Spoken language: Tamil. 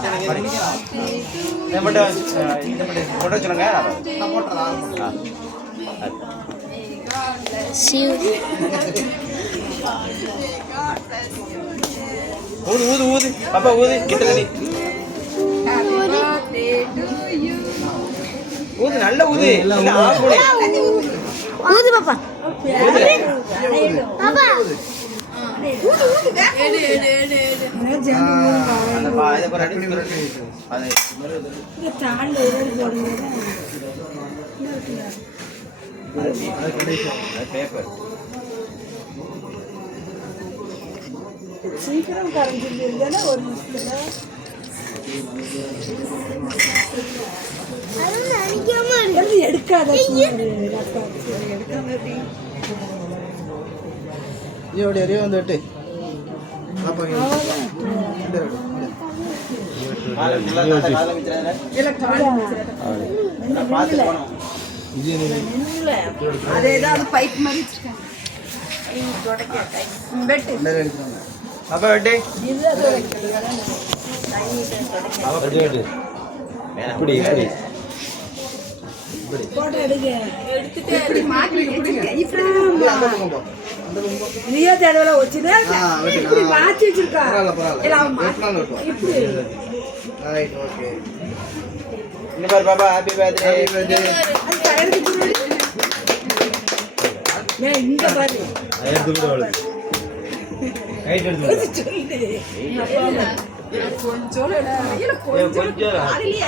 இதை மட்டும் போட்டோ சொல்லுங்க. ஊது ஊது ஊது பாப்பா ஊது கிட்ட தண்ணி ஊது நல்ல ஊது ஊது பாப்பா பாப்பா சீக்கிரம் கரைஞ்சிருந்தா ஒரு நிமிஷத்துல எடுக்காத வந்துட்டு அதேதான் பைப் மாதிரி அப்ப வெட்டு போட்டோ எடுங்க எடுத்துட்டு நீயோ தேடவல வச்சுதே இப்படி மாத்தி வச்சிருக்கா இப்படி ரைட் ஓகே இந்த பாரு பாபா ஹேப்பி பர்த்டே நான் இங்க பாரு எடுத்து விடு ரைட் எடுத்து கொஞ்சம் கொஞ்சம்